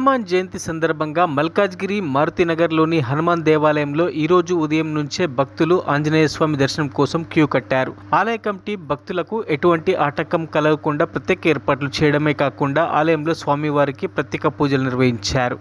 హనుమాన్ జయంతి సందర్భంగా మల్కాజ్గిరి మారుతినగర్లోని హనుమాన్ దేవాలయంలో ఈరోజు ఉదయం నుంచే భక్తులు ఆంజనేయ స్వామి దర్శనం కోసం క్యూ కట్టారు. ఆలయ కమిటీ భక్తులకు ఎటువంటి ఆటంకం కలగకుండా ప్రత్యేక ఏర్పాట్లు చేయడమే కాకుండా ఆలయంలో స్వామివారికి ప్రత్యేక పూజలు నిర్వహించారు.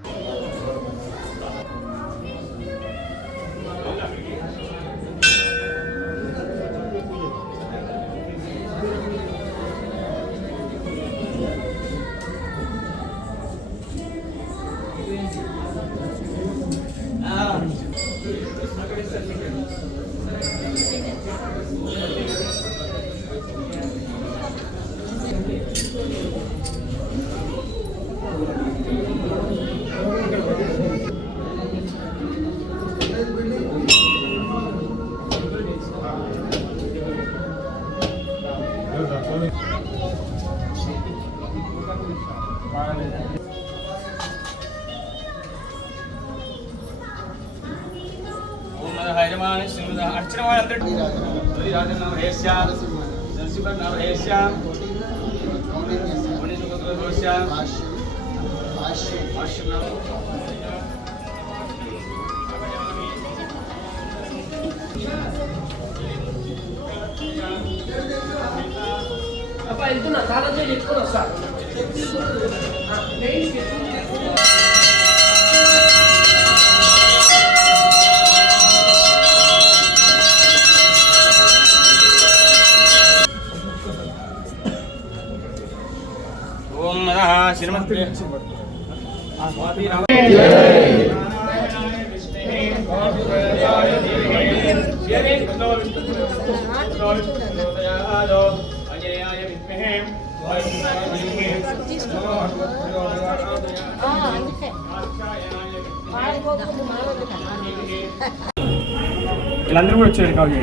వీళ్ళందరూ కూడా వచ్చారు కావాలి.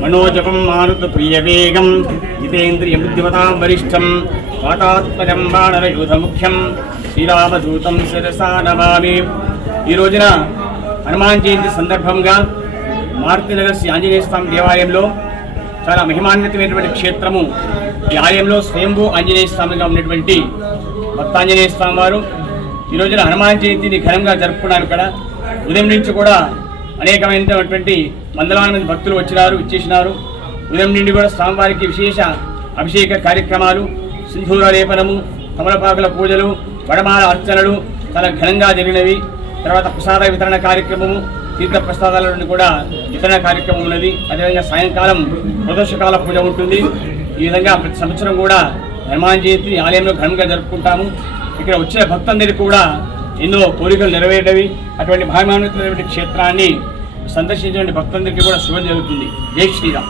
మనోజపం మారుత ప్రియవేగం జితేంద్రియ బుద్ధిమతాం వరిష్టం వాతాత్మజం వానరయూధ ముఖ్యం శ్రీరామదూతం శిరసా నమామి. ఈ రోజున హనుమాన్ జయంతి సందర్భంగా మారుతినగర్ శ్రీ ఆంజనేయ స్వామి దేవాలయంలో చాలా మహిమాన్వితమైనటువంటి క్షేత్రము. ఈ ఆలయంలో స్వయంభూ ఆంజనేయ స్వామిగా ఉన్నటువంటి భక్తాంజనేయ స్వామి వారు ఈ రోజున హనుమాన్ జయంతిని ఘనంగా జరుపుకున్నారు. ఇక్కడ ఉదయం నుంచి కూడా అనేకమైనటువంటి వందలాది మంది భక్తులు ఇచ్చేసినారు. ఉదయం నుండి కూడా స్వామివారికి విశేష అభిషేక కార్యక్రమాలు, సింధూర లేపనము, కమలపాకుల పూజలు, వడమాల అర్చనలు చాలా ఘనంగా జరిగినవి. తర్వాత ప్రసాద వితరణ కార్యక్రమము, తీర్థ ప్రసాదాల నుండి కూడా వితరణ కార్యక్రమం ఉన్నది. అదేవిధంగా సాయంకాలం ప్రదోషకాల పూజ ఉంటుంది. ఈ విధంగా ప్రతి సంవత్సరం కూడా హనుమాన్ జయంతి ఆలయంలో ఘనంగా జరుపుకుంటాము. ఇక్కడ వచ్చిన భక్తులందరికీ కూడా ఎన్నో కోరికలు నెరవేరేవి. అటువంటి మహిమాన్వితమైనటువంటి క్షేత్రాన్ని సందర్శించిన భక్తులందరికీ కూడా శుభం జరుగుతుంది. జై శ్రీరామ్.